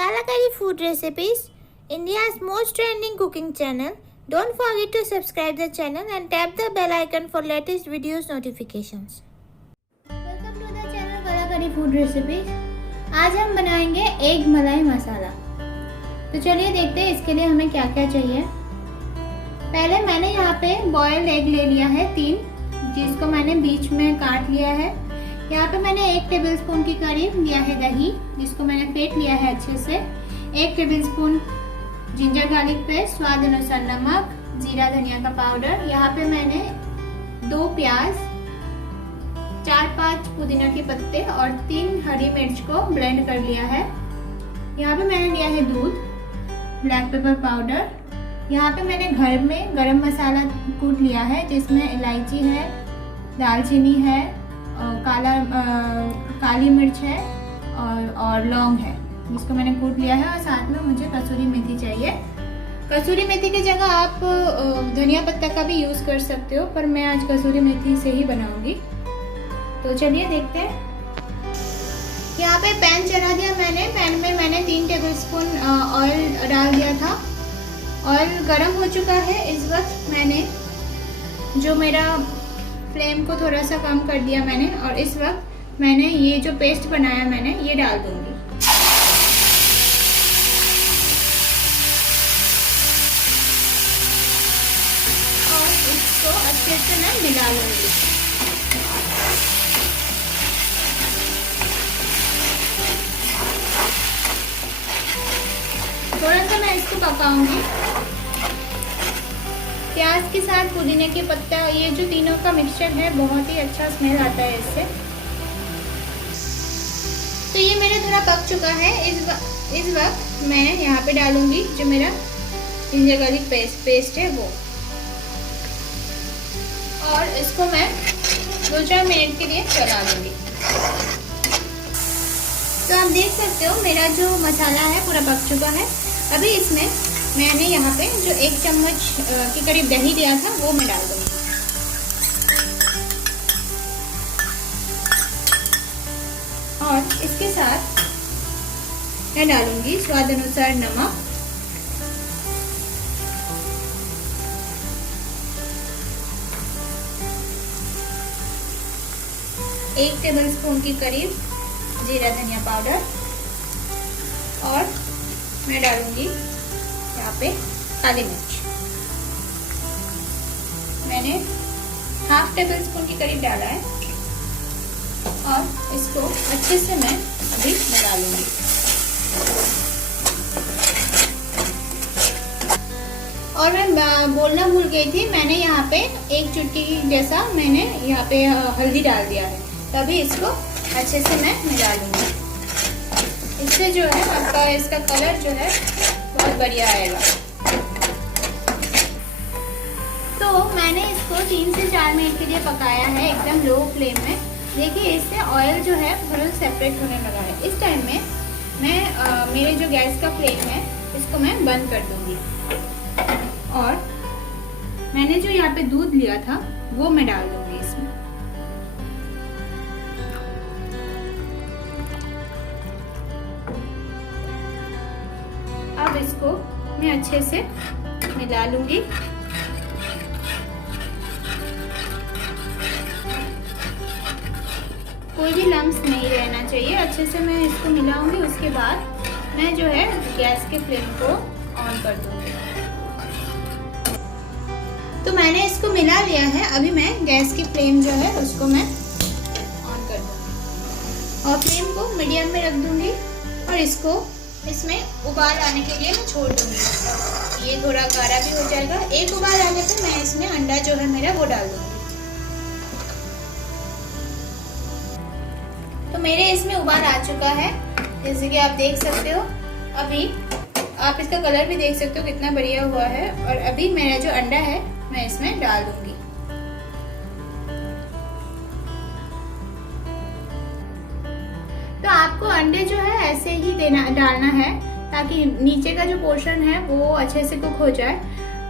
Kalakari Food Recipes, India's most trending cooking channel. Don't forget to subscribe the channel and tap the bell icon for latest videos notifications. Welcome to the channel Kalakari Food Recipes. आज हम बनाएंगे egg मलाई मसाला। तो चलिए देखते हैं इसके लिए हमें क्या क्या चाहिए। पहले मैंने यहाँ पे बॉयल्ड एग ले लिया है 3, जिसको मैंने बीच में काट लिया है। यहाँ पे मैंने 1 टेबलस्पून के करीब लिया है दही, जिसको मैंने फेंट लिया है अच्छे से। 1 टेबलस्पून जिंजर गार्लिक पेस्ट, स्वाद अनुसार नमक, जीरा धनिया का पाउडर। यहाँ पे मैंने 2 प्याज, 4-5 पुदीना के पत्ते और 3 हरी मिर्च को ब्लेंड कर लिया है। यहाँ पे मैंने लिया है दूध, ब्लैक पेपर पाउडर। यहाँ पे मैंने घर में गरम मसाला कूट लिया है, जिसमें इलायची है, दालचीनी है, काली मिर्च है और लौंग है, जिसको मैंने कूट लिया है। और साथ में मुझे कसूरी मेथी चाहिए। कसूरी मेथी की जगह आप धनिया पत्ता का भी यूज़ कर सकते हो, पर मैं आज कसूरी मेथी से ही बनाऊंगी। तो चलिए देखते हैं। यहाँ पे पैन चढ़ा दिया मैंने। पैन में मैंने 3 टेबलस्पून ऑयल डाल दिया था। ऑयल गर्म हो चुका है। इस वक्त मैंने जो मेरा फ्लेम को थोड़ा सा कम कर दिया मैंने, और इस वक्त मैंने ये जो पेस्ट बनाया मैंने ये डाल दूंगी। और इसको अच्छे से मैं मिला लूंगी। थोड़ा सा मैं इसको पकाऊंगी। प्याज के साथ पुदीने के पत्ता, ये जो तीनों का मिक्सचर है, बहुत ही अच्छा स्मेल आता है इससे। तो ये मेरा थोड़ा पक चुका है। इस वक्त मैं यहाँ पे डालूंगी जो मेरा जिंजर गार्लिक पेस्ट है वो, और इसको मैं 2-4 मिनट के लिए चला दूंगी। तो आप देख सकते हो मेरा जो मसाला है पूरा पक चुका है। अभी इसमें मैंने यहाँ पे जो 1 चम्मच के करीब दही दिया था वो मैं डाल दूंगी। और इसके साथ मैं डालूंगी स्वाद अनुसार नमक, एक टेबलस्पून के करीब जीरा धनिया पाउडर, और मैं डालूंगी यहाँ पे काली मिर्च। मैंने 1/2 टेबलस्पून के करीब डाला है, और इसको अच्छे से मैं अभी मिला लूंगी। और मैं बोलना भूल गई थी, मैंने यहाँ पे 1 चुटकी जैसा मैंने यहाँ पे हल्दी डाल दिया है। तभी इसको अच्छे से मैं मिला लूंगी। इससे जो है आपका इसका कलर जो है बहुत बढ़िया आएगा। तो मैंने इसको 3 से 4 मिनट के लिए पकाया है एकदम लो फ्लेम में। देखिए इससे ऑयल जो है थोड़ा सेपरेट होने लगा है। इस टाइम में मैं मेरे जो गैस का फ्लेम है इसको मैं बंद कर दूंगी, और मैंने जो यहाँ पे दूध लिया था वो मैं डाल दूंगी इसमें। अब इसको मैं अच्छे से मिला लूंगी। कोई भी लम्स नहीं रहना चाहिए। अच्छे से मैं इसको मिलाऊंगी। उसके बाद मैं जो है गैस के फ्लेम को ऑन कर दूंगी। तो मैंने इसको मिला लिया है। अभी मैं गैस की फ्लेम जो है उसको मैं ऑन कर दूंगी, और फ्लेम को मीडियम में रख दूंगी, और इसको इसमें उबाल आने के लिए मैं छोड़ दूंगी। ये थोड़ा गाढ़ा भी हो जाएगा। 1 उबाल आने पे मैं इसमें अंडा जो है मेरा वो डाल दूंगी। तो मेरे इसमें उबाल आ चुका है, जैसे कि आप देख सकते हो। अभी आप इसका कलर भी देख सकते हो कितना बढ़िया हुआ है। और अभी मेरा जो अंडा है मैं इसमें डाल दूंगी। तो आपको अंडे जो है ऐसे ही डालना है, ताकि नीचे का जो पोर्शन है वो अच्छे से कुक हो जाए।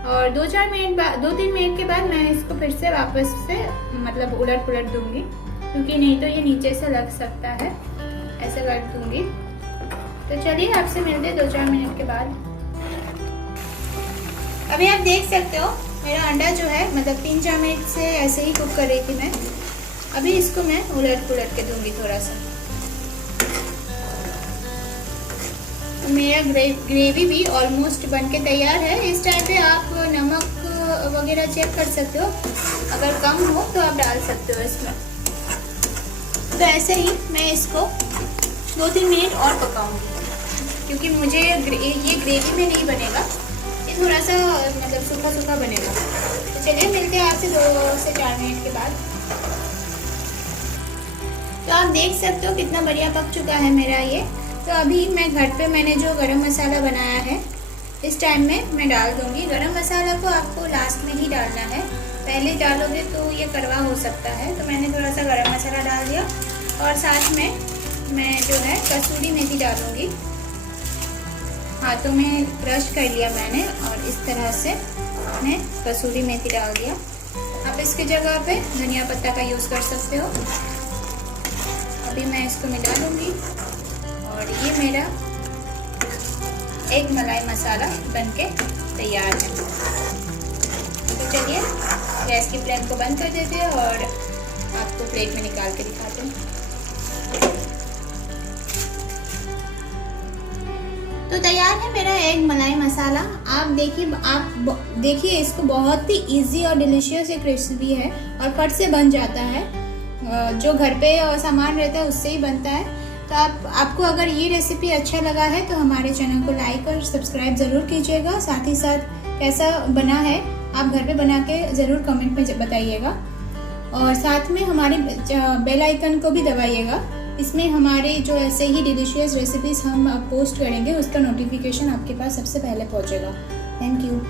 और 2-3 मिनट के बाद मैं इसको फिर से वापस से मतलब उलट पुलट दूंगी, क्योंकि नहीं तो ये नीचे से लग सकता है। ऐसे कर दूंगी। तो चलिए आपसे मिलते हैं 2-4 मिनट के बाद। अभी आप देख सकते हो मेरा अंडा जो है मतलब 3-4 मिनट से ऐसे ही कुक कर रही थी मैं। अभी इसको मैं उलट पुलट के दूंगी थोड़ा सा। मेरा ग्रेवी भी ऑलमोस्ट बन के तैयार है। इस टाइम पे आप नमक वगैरह चेक कर सकते हो, अगर कम हो तो आप डाल सकते हो इसमें। तो ऐसे ही मैं इसको 2-3 मिनट और पकाऊंगी, क्योंकि मुझे ये ग्रेवी में नहीं बनेगा, ये थोड़ा सा मतलब सूखा सूखा बनेगा। तो चलिए मिलते हैं आपसे 2 से 4 मिनट के बाद। तो आप देख सकते हो कितना बढ़िया पक चुका है मेरा ये। तो अभी मैं घर पे मैंने जो गरम मसाला बनाया है इस टाइम में मैं डाल दूंगी। गरम मसाला को आपको लास्ट में ही डालना है, पहले डालोगे तो ये कड़वा हो सकता है। तो मैंने थोड़ा सा गरम मसाला डाल दिया और साथ में मैं जो है कसूरी मेथी डालूंगी। हाथों में क्रश कर लिया मैंने और इस तरह से मैं कसूरी मेथी डाल दिया। आप इसकी जगह पे धनिया पत्ता का यूज़ कर सकते हो। अभी मैं इसको मिला लूँगी और ये मेरा एग मलाई मसाला बनके तैयार है। तो चलिए गैस की फ्लेम को बंद कर देते हैं और आपको प्लेट में निकाल के दिखाते हैं। तो तैयार है मेरा एग मलाई मसाला। आप देखिए इसको, बहुत ही इजी और डिलीशियस एक रेसिपी है और फट से बन जाता है। जो घर पे सामान रहता है उससे ही बनता है। तो आपको अगर ये रेसिपी अच्छा लगा है तो हमारे चैनल को लाइक और सब्सक्राइब ज़रूर कीजिएगा। साथ ही साथ कैसा बना है आप घर पे बना के ज़रूर कमेंट में बताइएगा और साथ में हमारे बेल आइकन को भी दबाइएगा। इसमें हमारे जो ऐसे ही डिलीशियस रेसिपीज़ हम पोस्ट करेंगे उसका नोटिफिकेशन आपके पास सबसे पहले पहुंचेगा। Thank you.